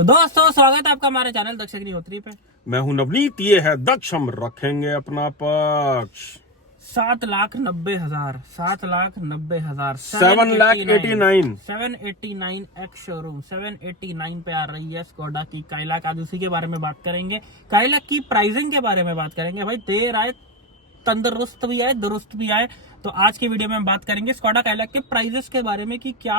तो दोस्तों स्वागत है आपका हमारे चैनल दक्ष अग्निहोत्री पे। मैं हूं नवनीत, ये है दक्ष। हम रखेंगे अपना पक्ष। 7,90,000 7,90,000 7,89,000 एक्स शोरूम 789 पे आ रही है स्कोडा की काइलैक। आज उसी के बारे में बात करेंगे, काइलैक की प्राइसिंग के बारे में बात करेंगे। भाई देर आए तंदुरुस्त भी आए दुरुस्त भी आए। तो आज की वीडियो में हम बात करेंगे स्कोडा काइलैक के प्राइजेस के बारे में कि क्या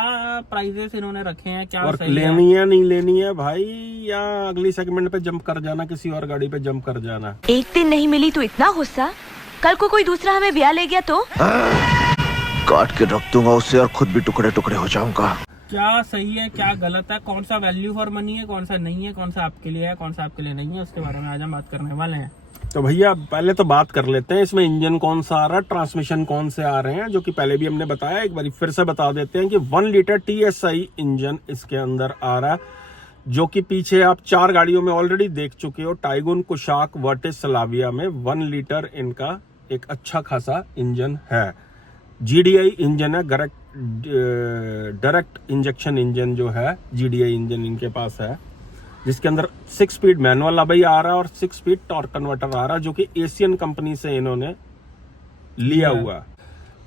प्राइजेस इन्होंने रखे हैं, क्या और सही लेनी है नहीं लेनी है भाई, या अगली सेगमेंट पे जंप कर जाना, किसी और गाड़ी पे जंप कर जाना। एक दिन नहीं मिली तो इतना गुस्सा, कल को कोई दूसरा हमें ब्याह ले गया तो काट के रख दूंगा उसे और खुद भी टुकड़े टुकड़े हो जाऊंगा। क्या सही है क्या गलत है, कौन सा वैल्यू फॉर मनी है, कौन सा नहीं है, कौन सा आपके लिए है, कौन सा आपके लिए नहीं है, उसके बारे में आज हम बात करने वाले हैं। तो भैया पहले तो बात कर लेते हैं इसमें इंजन कौन सा आ रहा है, ट्रांसमिशन कौन से आ रहे हैं, जो कि पहले भी हमने बताया। एक बार फिर से बता देते हैं कि 1 लीटर TSI इंजन इसके अंदर आ रहा है, जो कि पीछे आप 4 गाड़ियों में ऑलरेडी देख चुके हो। टाइगुन, कुशाक, वर्टिस, सलाविया में 1 लीटर इनका एक अच्छा खासा इंजन है। GDI इंजन है, डायरेक्ट इंजेक्शन इंजन जो है GDI इंजन इनके पास है, जिसके अंदर 6 स्पीड मैनुअल अभी आ रहा है और 6 स्पीड टॉर्क कन्वर्टर आ रहा है, जो कि एशियन कंपनी से इन्होंने लिया हुआ है।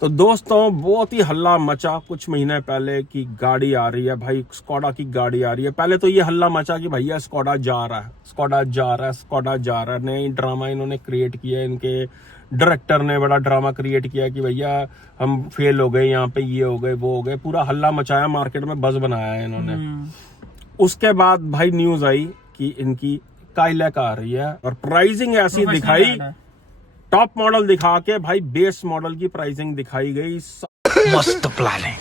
तो दोस्तों बहुत ही हल्ला मचा कुछ महीने पहले की गाड़ी आ रही है भाई, स्कोडा की गाड़ी आ रही है। पहले तो ये हल्ला मचा कि भैया स्कोडा जा रहा है, स्कोडा जा रहा है, स्कोडा जा रहा है। नई ड्रामा इन्होंने क्रिएट किया, इनके डायरेक्टर ने बड़ा ड्रामा क्रिएट किया कि भैया हम फेल हो गए, यहाँ पे ये हो गए वो हो गए, पूरा हल्ला मचाया, मार्केट में बज़ बनाया है इन्होंने। उसके बाद भाई न्यूज आई कि इनकी काइलैक आ रही है और प्राइसिंग ऐसी दिखाई, टॉप मॉडल दिखा के भाई बेस मॉडल की प्राइसिंग दिखाई गई। मस्त प्लान है।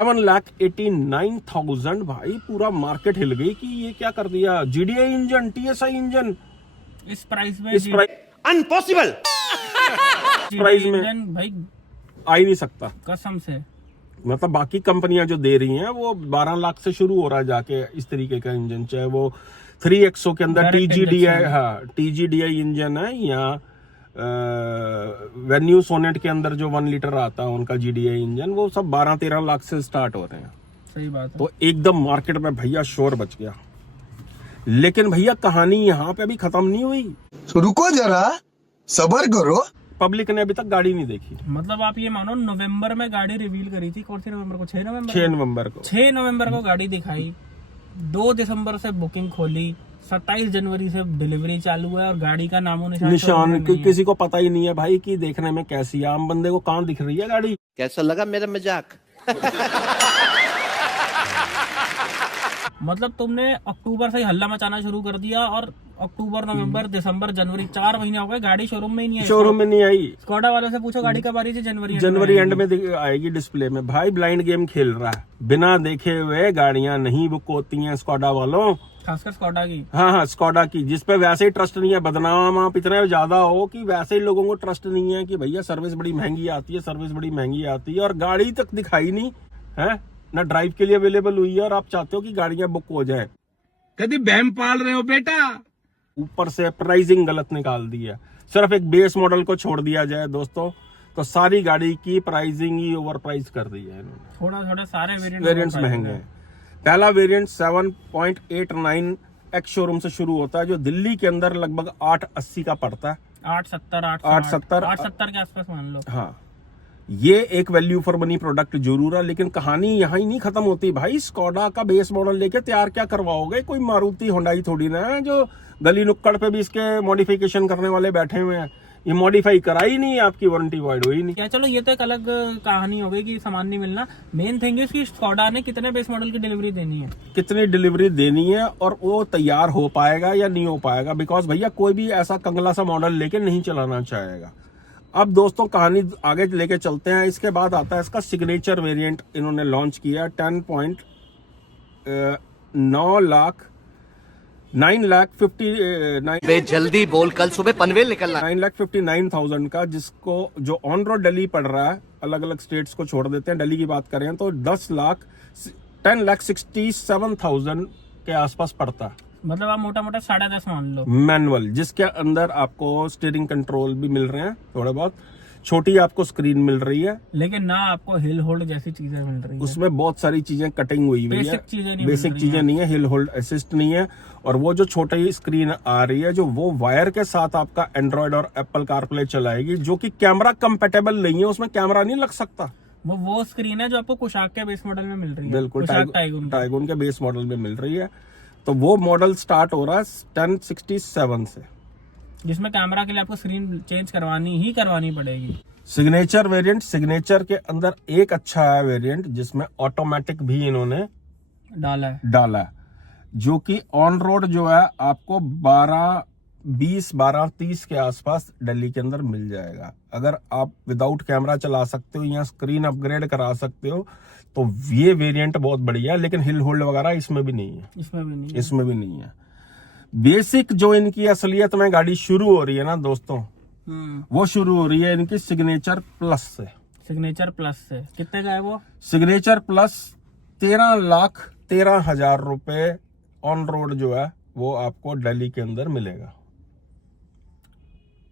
7,89,000 भाई, पूरा मार्केट हिल गई कि ये क्या कर दिया। GDI इंजन, TSI इंजन इस प्राइस में, अनपॉसिबल प्राइस में भाई आ ही नहीं सकता कसम से। मतलब बाकी कंपनियां जो दे रही हैं वो 12 लाख से शुरू हो रहा है जाके इस तरीके का इंजन, चाहे वो 3XO के अंदर TGDI इंजन है, या वेन्यू सोनेट के अंदर जो 1 लीटर आता है उनका GDI इंजन, वो सब 12-13 लाख से स्टार्ट हो रहे हैं। सही बात है। तो एकदम मार्केट में भैया शोर बच गया। लेकिन भैया कहानी यहाँ पे अभी खत्म नहीं हुई, रुको जरा सब्र करो। पब्लिक ने अभी तक गाड़ी नहीं देखी। मतलब आप ये मानो नवंबर में गाड़ी रिवील करी थी, कौन सी नवंबर को, 6 नवंबर 6 नवंबर को गाड़ी दिखाई, 2 दिसंबर से बुकिंग खोली, 27 जनवरी से डिलीवरी चालू है और गाड़ी का नामो निशान किसी को पता ही नहीं है भाई कि देखने में कैसी है। आम बंदे को कहाँ दिख रही है गाड़ी। कैसा लगा मेरा मजाक? मतलब तुमने अक्टूबर से ही हल्ला मचाना शुरू कर दिया और अक्टूबर, नवंबर, दिसंबर, जनवरी 4 महीने हो गए, गाड़ी शोरूम में ही नहीं आई। शोरूम में नहीं आई। स्कोडा वालों से पूछो गाड़ी कब आ रही थी, जनवरी एंड में आएगी डिस्प्ले में। भाई ब्लाइंड गेम खेल रहा है, बिना देखे हुए गाड़ियां नहीं बुक होती हैं स्कोडा वालों, खासकर स्कोडा की। हाँ स्कोडा की, जिसपे वैसे ही ट्रस्ट नहीं है। बदनाम आप इतने ज्यादा हो कि वैसे ही लोगों को ट्रस्ट नहीं है कि भैया सर्विस बड़ी महंगी आती है, सर्विस बड़ी महंगी आती है, और गाड़ी तक दिखाई नहीं है ना, ड्राइव के लिए अवेलेबल हुई है, और आप चाहते हो कि गाड़ियां बुक हो जाए। कभी बहम पाल रहे हो बेटा? ऊपर से प्राइसिंग गलत निकाल दी है। सिर्फ एक बेस मॉडल को छोड़ दिया जाए दोस्तों तो सारी गाड़ी की प्राइसिंग ही ओवर प्राइस कर दी है इन्होंने। थोड़ा सारे वेरिएंट्स महंगे हैं। पहला वेरिएंट 7.89 एक्स शोरूम से शुरू होता है, जो दिल्ली के अंदर लगभग 880 का पड़ता है। 870 के आसपास मान लो। हाँ, ये एक वैल्यू फॉर मनी प्रोडक्ट जरूर है, लेकिन कहानी यहाँ ही नहीं खत्म होती भाई। स्कोडा का बेस मॉडल लेके तैयार क्या करवाओगे? कोई मारुति होंडाई थोड़ी ना है जो गली नुक्कड़ पे भी इसके मॉडिफिकेशन करने वाले बैठे हुए हैं। ये मॉडिफाई कराई नहीं, आपकी वारंटी वाइड हुई नहीं। क्या चलो ये तो एक अलग कहानी हो गई कि सामान नहीं मिलना। मेन थिंग है कि स्कोडा ने कितने बेस मॉडल की डिलीवरी देनी है, कितनी डिलीवरी देनी है, और वो तैयार हो पाएगा या नहीं हो पाएगा। बिकॉज भैया कोई भी ऐसा कंगला सा मॉडल लेके नहीं चलाना चाहेगा। अब दोस्तों कहानी आगे लेके चलते हैं। इसके बाद आता है इसका सिग्नेचर वेरिएंट, इन्होंने लॉन्च किया 9,59,000 जल्दी बोल, कल सुबह पनवेल निकलना। 9,59,000 का, जिसको जो ऑन रोड दिल्ली पड़ रहा है, अलग अलग स्टेट्स को छोड़ देते हैं, दिल्ली की बात करें तो 10,67,000 के आसपास पड़ता है। मतलब आप मोटा मोटा 10.5 मान लो। मैनुअल, जिसके अंदर आपको स्टीयरिंग कंट्रोल भी मिल रहे हैं थोड़े बहुत, छोटी आपको स्क्रीन मिल रही है, लेकिन ना आपको हिल होल्ड जैसी चीजें मिल रही है। उसमें बहुत सारी चीजें कटिंग हुई हुई है, बेसिक चीजें नहीं बेसिक मिल रही चीजें नहीं है, हिल होल्ड असिस्ट नहीं है। और वो जो छोटी स्क्रीन आ रही है, जो वो वायर के साथ आपका एंड्रॉइड और एप्पल कारप्ले चलाएगी, जो कि कैमरा कंपेटेबल नहीं है, उसमें कैमरा नहीं लग सकता। वो स्क्रीन है जो आपको कुशाक के बेस मॉडल में मिल रही है। बिल्कुल कुशाक टाइगून टाइगून के बेस मॉडल में मिल रही है। तो वो मॉडल स्टार्ट हो रहा है 1067 से, जिसमें कैमरा के लिए आपको स्क्रीन चेंज करवानी पड़ेगी। सिग्नेचर वेरिएंट, सिग्नेचर के अंदर एक अच्छा है वेरिएंट जिसमें ऑटोमेटिक भी इन्होंने डाला है, जो कि ऑन रोड जो है आपको 12-30 के आसपास दिल्ली के अंदर मिल जाएगा। अगर आप विदाउट कैमरा चला सकते हो या स्क्रीन अपग्रेड करा सकते हो तो ये वेरिएंट बहुत बढ़िया है। लेकिन हिल होल्ड वगैरह इसमें भी नहीं है, इसमें भी नहीं है। बेसिक जो इनकी असलियत में गाड़ी शुरू हो रही है ना दोस्तों, वो शुरू हो रही है इनकी सिग्नेचर प्लस से। सिग्नेचर प्लस से कितने का है वो? सिग्नेचर प्लस 13,13,000 रुपए ऑन रोड जो है वो आपको दिल्ली के अंदर मिलेगा।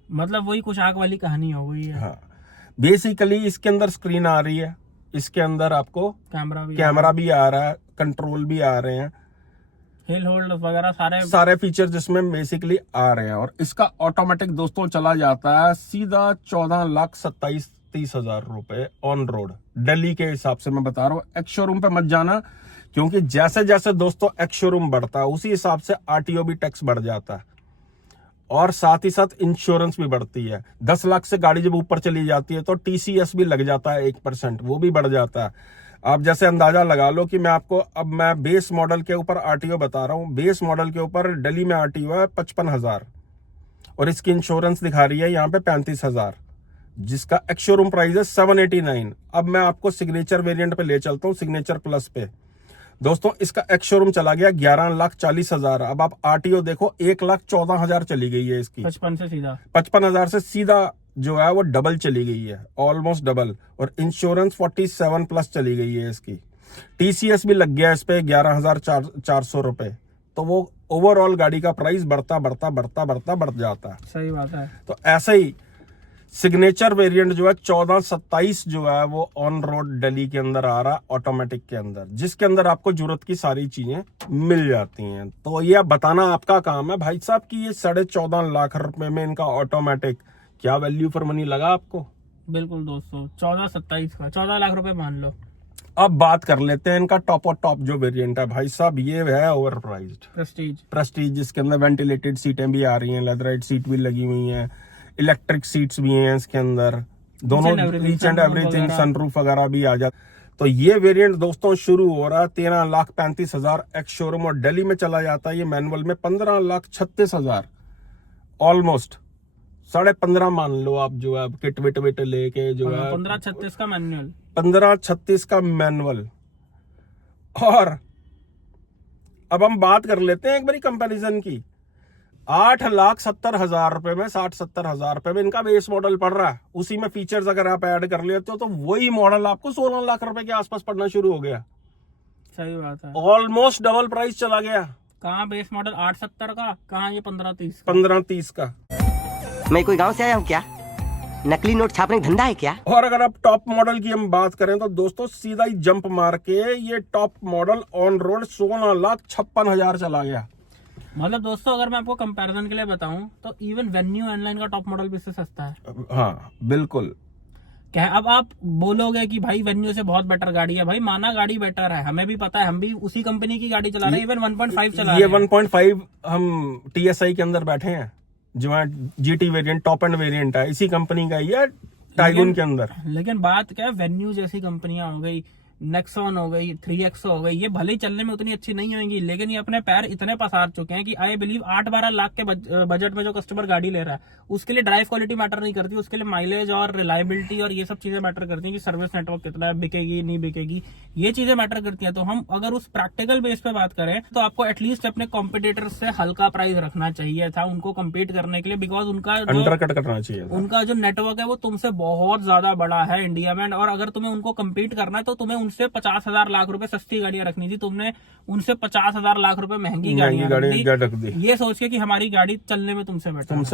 मतलब वही कुशाक वाली कहानी हो गई है। हाँ, बेसिकली इसके अंदर स्क्रीन आ रही है, इसके अंदर आपको कैमरा भी आ रहा है, कंट्रोल भी आ रहे हैं, हिल होल्ड वगैरह सारे फीचर जिसमें बेसिकली आ रहे हैं। और इसका ऑटोमेटिक दोस्तों चला जाता है सीधा 14,27,30,000 रुपए ऑन रोड दिल्ली के हिसाब से मैं बता रहा हूँ। एक्स शोरूम पे मत जाना, क्योंकि जैसे जैसे दोस्तों एक्स शोरूम बढ़ता है उसी हिसाब से आरटीओ भी टैक्स बढ़ जाता है, और साथ ही साथ इंश्योरेंस भी बढ़ती है। 10 लाख से गाड़ी जब ऊपर चली जाती है तो टीसीएस भी लग जाता है 1%, वो भी बढ़ जाता है। आप जैसे अंदाजा लगा लो कि मैं बेस मॉडल के ऊपर आरटीओ बता रहा हूँ। बेस मॉडल के ऊपर दिल्ली में आरटीओ है 55,000 और इसकी इंश्योरेंस दिखा रही है यहाँ पे 35,000, जिसका एक्स शोरूम प्राइस है 789। अब मैं आपको सिग्नेचर वेरिएंट पे ले चलता हूँ, सिग्नेचर प्लस पे दोस्तों। इसका एक्स शोरूम चला गया 11,40,000। अब आप आरटीओ देखो 1,14,000 चली गई है इसकी। 55,000 से सीधा जो है वो डबल चली गई है, ऑलमोस्ट डबल। और इंश्योरेंस 47 प्लस चली गई है इसकी। टीसीएस भी लग गया इस पे 11,400 रुपए। तो वो ओवरऑल गाड़ी का प्राइस बढ़ जाता है। सही बात है। तो ऐसे ही सिग्नेचर वेरिएंट जो है 1427 जो है वो ऑन रोड दिल्ली के अंदर आ रहा है ऑटोमेटिक के अंदर, जिसके अंदर आपको जरूरत की सारी चीजें मिल जाती हैं। तो ये बताना आपका काम है भाई साहब कि ये 14.5 लाख रुपए में इनका ऑटोमेटिक क्या वैल्यू फॉर मनी लगा आपको। बिल्कुल दोस्तों, 1427 का 14 लाख रुपए मान लो। अब बात कर लेते हैं इनका टॉप और टॉप जो वेरिएंट है भाई साहब, ये है ओवर प्राइज्ड प्रेस्टीज, जिसके अंदर वेंटिलेटेड सीटें भी आ रही हैं, लेदराइट सीट भी लगी हुई हैं, इलेक्ट्रिक सीट्स भी हैं इसके अंदर, दोनों ईच एंड एवरीथिंग, सनरूफ वगैरह भी आ जाता। तो ये वेरिएंट दोस्तों शुरू हो रहा है 13,35,000 एक्स शोरूम, और दिल्ली में चला जाता है ये मैनुअल में 15,36,000, ऑलमोस्ट 15.5 मान लो आप, जो है किट विट लेके जो है 1536 का मैनुअल, 1536 का मैनुअल। और अब हम बात कर लेते हैं एक बारी कंपैरिजन की। 8,70,000 रुपए में, 60-70,000 रुपए में इनका बेस मॉडल पड़ रहा है। उसी में फीचर्स अगर आप ऐड कर लेते हो तो वही मॉडल आपको 16 लाख रुपए के आसपास पड़ना शुरू हो गया। सही बात है, ऑलमोस्ट डबल प्राइस चला गया। कहाँ बेस मॉडल 870 का, कहाँ ये 1530 का। मैं कोई गांव से आया हूँ क्या? नकली नोट छापने का धंधा है क्या? और अगर आप टॉप मॉडल की हम बात करें तो दोस्तों सीधा ही जंप मार के ये टॉप मॉडल ऑन रोड 16,56,000 चला गया। मतलब दोस्तों अगर मैं आपको कंपैरिजन के लिए बताऊं तो इवन वेन्यू ऑनलाइन का टॉप मॉडल भी इससे सस्ता है। हाँ बिल्कुल। क्या अब आप बोलोगे कि भाई वेन्यू से बहुत बेटर गाड़ी है, भाई माना गाड़ी बेटर है, हमें भी पता है, हम भी उसी कंपनी की गाड़ी चला रहे हैं, इवन 1.5 चला रहे हैं। 1.5 हम TSI के अंदर बैठे हैं, जो है GT variant, top end variant है, इसी कंपनी का ही है टाइगून के अंदर। लेकिन बात क्या है, वेन्यू जैसी कंपनियां हो गई, नेक्सॉन हो गई, 3XO हो गई, ये भले ही चलने में उतनी अच्छी नहीं होंगी, लेकिन ये अपने पैर इतने पसार चुके हैं कि आई बिलीव 8-12 लाख के बजट में जो कस्टमर गाड़ी ले रहा है उसके लिए ड्राइव क्वालिटी मैटर नहीं करती, उसके लिए माइलेज और रिलायबिलिटी और ये सब चीजें मैटर करती हैं कि सर्विस नेटवर्क कितना है, बिकेगी नहीं बिकेगी, ये चीजें मैटर करती है। तो हम अगर उस प्रैक्टिकल बेस पे बात करें तो आपको एटलीस्ट अपने कॉम्पिटिटर से हल्का प्राइस रखना चाहिए था उनको कम्पीट करने के लिए, बिकॉज उनका अंडरकट करना चाहिए, उनका जो नेटवर्क है वो तुमसे बहुत ज्यादा बड़ा है इंडिया में, और अगर तुम्हें उनको कम्पीट करना है तो तुम्हें उनसे 50,000 लाख रुपए सस्ती गाड़ियां रखनी थी, तुमने उनसे 50,000 लाख रुपए महंगी महंगी गाड़ियां गाड़ी रख दी, ये सोच के कि हमारी गाड़ी चलने में तुमसे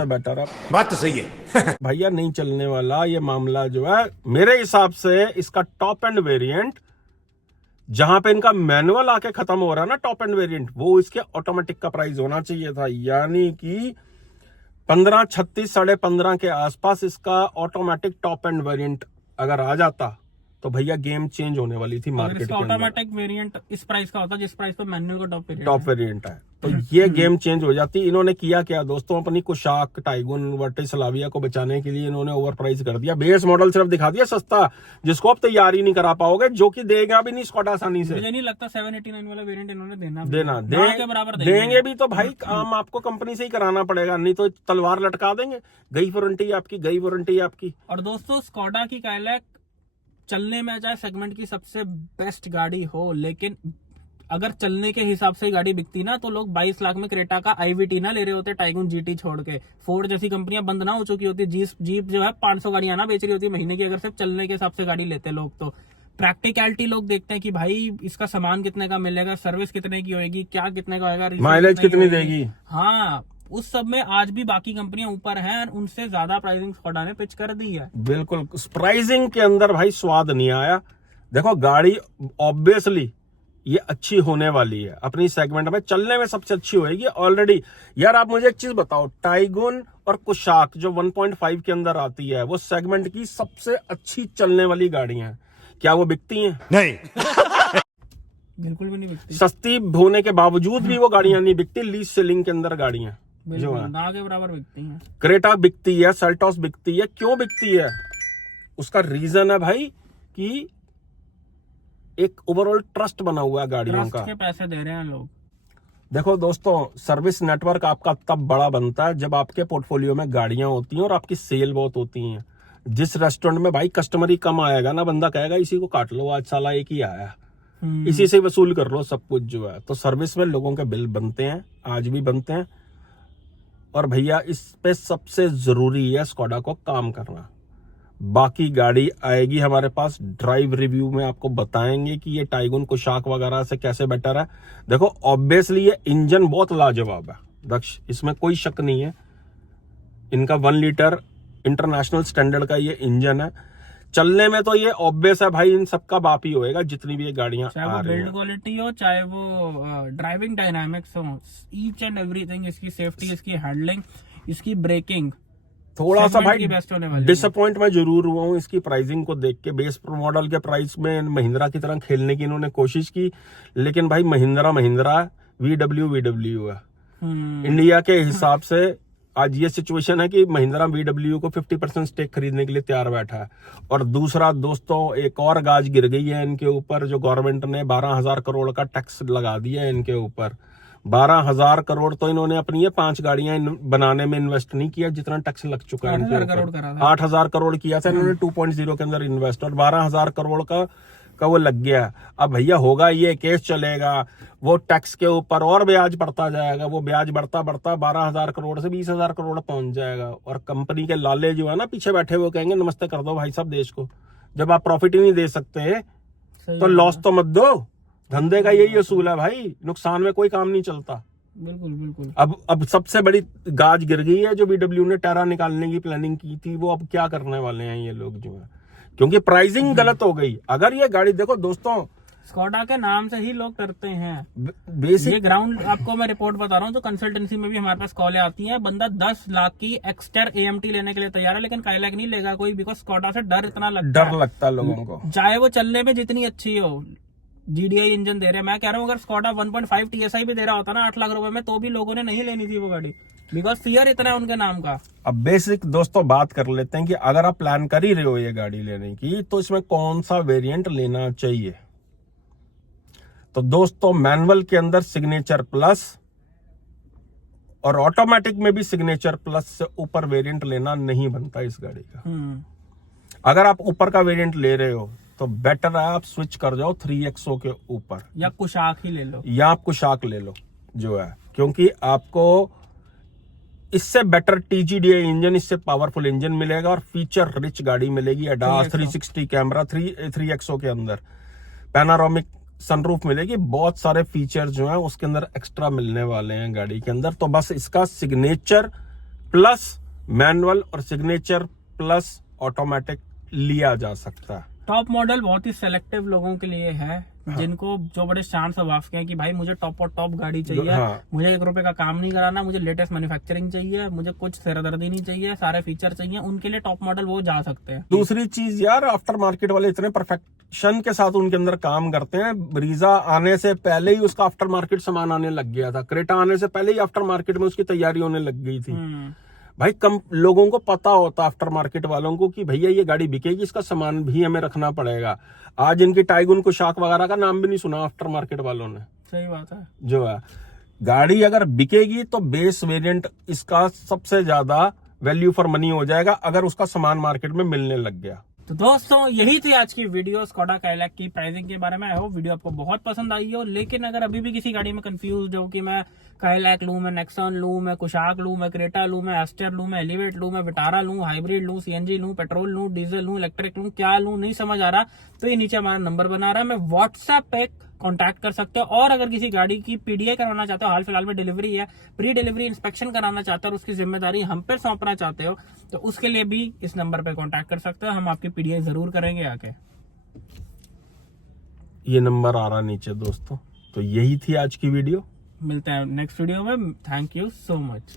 बेटर है। बात तो सही है। भैया नहीं चलने वाला ये मामला जो है। मेरे हिसाब से इसका टॉप एंड वेरिएंट जहां पे इनका मैनुअल आके खत्म हो रहा है ना, टॉप एंड वेरिएंट, वो इसके ऑटोमेटिक का प्राइस होना चाहिए था, यानी कि 15, 36, 15.5 के आसपास इसका ऑटोमेटिक टॉप एंड वेरिएंट अगर आ जाता तो भैया गेम चेंज होने वाली थी मार्केट के अंदर। ऑटोमेटिक वेरिएंट इस प्राइस का होता जिस प्राइस पे मैनुअल का टॉप वेरिएंट है, तो ये गेम चेंज हो जाती। इन्होंने किया क्या दोस्तों, अपनी कुशाक, टाइगुन, वर्टिस, स्लाविया को बचाने के लिए इन्होंने ओवर प्राइस कर दिया, बेस मॉडल सिर्फ दिखा दिया सस्ता, जिसको आप तैयार ही नहीं करा पाओगे, जो कि देगा भी नहीं स्कॉडा आसानी से। मुझे नहीं लगता 789 वाला वेरिएंट इन्होंने देंगे भी तो भाई काम आपको कंपनी से ही कराना पड़ेगा, नहीं तो तलवार लटका देंगे, गई वारंटी आपकी। और दोस्तों स्कॉडा की काइलैक चलने में चाहे सेगमेंट की सबसे बेस्ट गाड़ी हो, लेकिन अगर चलने के हिसाब से गाड़ी बिकती ना तो लोग 22 लाख में क्रेटा का IVT ना ले रहे होते, टाइगुन GT छोड़ के। फोर्ड जैसी कंपनियां बंद ना हो चुकी होती, जीप जो है 500 गाड़ियां ना बेच रही होती महीने की, अगर सिर्फ चलने के हिसाब से गाड़ी लेते लोग। तो प्रैक्टिकलिटी लोग देखते हैं कि भाई इसका सामान कितने का मिलेगा, सर्विस कितने की होगी, क्या कितने का होगा, माइलेज कितनी देगी। हाँ, उस सब में आज भी बाकी कंपनियां ऊपर हैं और उनसे ज्यादा प्राइसिंग स्कॉडा ने पिच कर दी है। बिल्कुल, प्राइसिंग के अंदर भाई स्वाद नहीं आया। देखो गाड़ी ऑब्वियसली ये अच्छी होने वाली है, अपनी सेगमेंट में चलने में सबसे अच्छी होएगी ऑलरेडी। यार आप मुझे एक चीज बताओ, टाइगुन और कुशाक जो 1.5 के अंदर आती है, वो सेगमेंट की सबसे अच्छी चलने वाली गाड़ियां हैं, क्या वो बिकती हैं? नहीं। बिल्कुल भी नहीं बिकती। सस्ती होने के बावजूद भी वो गाड़ियां नहीं बिकती। लीज सेलिंग के अंदर गाड़ियां जो है ना के बराबर बिकती हैं। क्रेटा बिकती है, सेल्टॉस बिकती है। क्यों बिकती है? उसका रीजन है भाई कि एक ओवरऑल ट्रस्ट बना हुआ है गाड़ियों का, के पैसे दे रहे हैं लोग। देखो दोस्तों, सर्विस नेटवर्क आपका तब बड़ा बनता है जब आपके पोर्टफोलियो में गाड़ियां होती हैं और आपकी सेल बहुत होती हैं। जिस रेस्टोरेंट में भाई कस्टमर ही कम आएगा ना, बंदा कहेगा इसी को काट लो, आज साला एक ही आया, इसी से वसूल कर लो सब कुछ जो है। तो सर्विस में लोगों के बिल बनते हैं, आज भी बनते हैं। और भैया इस पे सबसे जरूरी है स्कॉडा को काम करना। बाकी गाड़ी आएगी हमारे पास, ड्राइव रिव्यू में आपको बताएंगे कि ये टाइगुन कुशाक वगैरह से कैसे बेटर है। देखो ऑब्वियसली ये इंजन बहुत लाजवाब है दक्ष, इसमें कोई शक नहीं है। इनका 1 लीटर इंटरनेशनल स्टैंडर्ड का ये इंजन है। चलने में तो ये ऑब्वियस है भाई, इन सबका बाप ही होएगा जितनी भी ये गाड़ियां चाहे वो बिल्ड क्वालिटी हो, चाहे वो ड्राइविंग डायनामिक्स हो, ईच एंड एवरीथिंग, इसकी सेफ्टी, इसकी हैंडलिंग, इसकी ब्रेकिंग, थोड़ा सा भाई बेस्ट होने वाली। डिसअपॉइंट मैं जरूर हुआ हूँ इसकी प्राइसिंग को देख के। बेस मॉडल के प्राइस में महिंद्रा की तरह खेलने की इन्होंने कोशिश की, लेकिन भाई महिंद्रा VW है। इंडिया के हिसाब से आज ये सिचुएशन है कि महिंद्रा VW को 50% स्टेक खरीदने के लिए तैयार बैठा है। और दूसरा दोस्तों, एक और गाज गिर गई है इनके ऊपर, जो गवर्नमेंट ने 12,000 करोड़ का टैक्स लगा दिया है इनके ऊपर। 12,000 करोड़ तो इन्होंने अपनी ये 5 गाड़ियां बनाने में इन्वेस्ट नहीं किया जितना टैक्स लग चुका है इनके ऊपर। 8,000 करोड़ किया था इन्होंने 2.0 के अंदर इन्वेस्ट, और 12,000 करोड़ का वो लग गया। अब भैया होगा ये, केस चलेगा, वो टैक्स के ऊपर और ब्याज बढ़ता जाएगा, वो ब्याज बढ़ता बढ़ता 12,000 करोड़ से 20,000 करोड़ पहुंच जाएगा। और कंपनी के लाले जो है ना पीछे बैठे, वो कहेंगे नमस्ते कर दो भाई साहब देश को। जब आप प्रॉफिट ही नहीं दे सकते तो लॉस तो मत दो। धंधे का यही असूल है भाई, नुकसान में कोई काम नहीं चलता। बिल्कुल। अब सबसे बड़ी गाज गिर गई है जो VW ने टेरा निकालने की प्लानिंग की थी, वो अब क्या करने वाले हैं ये लोग जो है, क्योंकि प्राइसिंग गलत हो गई। अगर ये गाड़ी देखो दोस्तों, स्कॉडा के नाम से ही लोग डरते हैं। बेसिक ये ग्राउंड आपको मैं रिपोर्ट बता रहा हूँ, तो कंसल्टेंसी में भी हमारे पास कॉलें आती हैं, बंदा 10 लाख की एक्सटर AMT लेने के लिए तैयार है, लेकिन काइलैक नहीं लेगा कोई, बिकॉज स्कॉडा से डर लगता है लोगों को, चाहे वो चलने में जितनी अच्छी हो। GDI इंजन दे रहे हैं, मैं कह रहा हूँ अगर स्कॉडा 1.5 TSI भी दे रहा होता ना 8 लाख रुपए में, तो भी लोगों ने नहीं लेनी थी वो गाड़ी, बिकॉज फियर इतना है उनके नाम का। अब बेसिक दोस्तों बात कर लेते हैं कि अगर आप प्लान कर ही रहे हो ये गाड़ी लेने की, तो इसमें कौन सा वेरिएंट लेना चाहिए। तो दोस्तों मैनुअल के अंदर सिग्नेचर प्लस और ऑटोमेटिक में भी सिग्नेचर प्लस से ऊपर वेरिएंट लेना नहीं बनता इस गाड़ी का। अगर आप ऊपर का वेरिएंट ले रहे हो तो बेटर है आप स्विच कर जाओ 3XO के ऊपर, या कुशाक ही ले लो, या आप कुशाक ले लो जो है, क्योंकि आपको इससे बेटर TGDI इंजन, इससे पावरफुल इंजन मिलेगा और फीचर रिच गाड़ी मिलेगी। ADAS 360 कैमरा 3XO के अंदर पैनारोमिक सनरूफ मिलेगी, बहुत सारे फीचर जो हैं उसके अंदर एक्स्ट्रा मिलने वाले हैं गाड़ी के अंदर। तो बस इसका सिग्नेचर प्लस मैनुअल और सिग्नेचर प्लस ऑटोमेटिक लिया जा सकता है। टॉप मॉडल बहुत ही सेलेक्टिव लोगों के लिए है, जिनको जो बड़े शान स्वभाव के हैं कि भाई मुझे टॉप और टॉप गाड़ी चाहिए, हाँ। मुझे 1 रुपए का काम नहीं कराना, मुझे लेटेस्ट मैन्युफैक्चरिंग चाहिए, मुझे कुछ सिरदर्दी नहीं चाहिए, सारे फीचर चाहिए, उनके लिए टॉप मॉडल वो जा सकते हैं। दूसरी चीज यार, आफ्टर मार्केट वाले इतने परफेक्शन के साथ उनके अंदर काम करते हैं। ब्रीजा आने से पहले ही उसका आफ्टर मार्केट सामान आने लग गया था, क्रेटा आने से पहले ही आफ्टर मार्केट में उसकी तैयारी होने लग गई थी। भाई कम लोगों को पता होता आफ्टर मार्केट वालों को कि भैया ये गाड़ी बिकेगी, इसका सामान भी हमें रखना पड़ेगा। आज इनकी टाइगुन कुशाक वगैरह का नाम भी नहीं सुना आफ्टर मार्केट वालों ने। सही बात है। जो है गाड़ी अगर बिकेगी तो बेस वेरिएंट इसका सबसे ज्यादा वैल्यू फॉर मनी हो जाएगा अगर उसका सामान मार्केट में मिलने लग गया। तो दोस्तों यही थी आज की वीडियो स्कोडा काइलैक की प्राइसिंग के बारे में। आई होप वीडियो आपको बहुत पसंद आई हो। लेकिन अगर अभी भी किसी गाड़ी में कंफ्यूज हो कि मैं काइलैक लूं, मैं नेक्सॉन लूं, मैं कुशाक लूं, मैं क्रेटा लूं, मैं एस्टर लूं, मैं एलिवेट लूं, मैं विटारा लूं, हाइब्रिड लूं, सीएनजी लूं, पेट्रोल लूं, डीजल लूं, इलेक्ट्रिक लूं, क्या लूं, नहीं समझ आ रहा, तो ये नीचे हमारा नंबर बना रहा है, मैं व्हाट्सएप पे कांटेक्ट कर सकते हो। और अगर किसी गाड़ी की पीडीआई करवाना चाहते हो, हाल फिलहाल में डिलीवरी है, प्री डिलीवरी इंस्पेक्शन कराना चाहते हो और उसकी जिम्मेदारी हम पे सौंपना चाहते हो, तो उसके लिए भी इस नंबर पे कांटेक्ट कर सकते हो। हम आपकी पीडीआई जरूर करेंगे आके। ये नंबर आ रहा नीचे दोस्तों। तो यही थी आज की वीडियो। मिलते हैं नेक्स्ट वीडियो में। Thank you so much.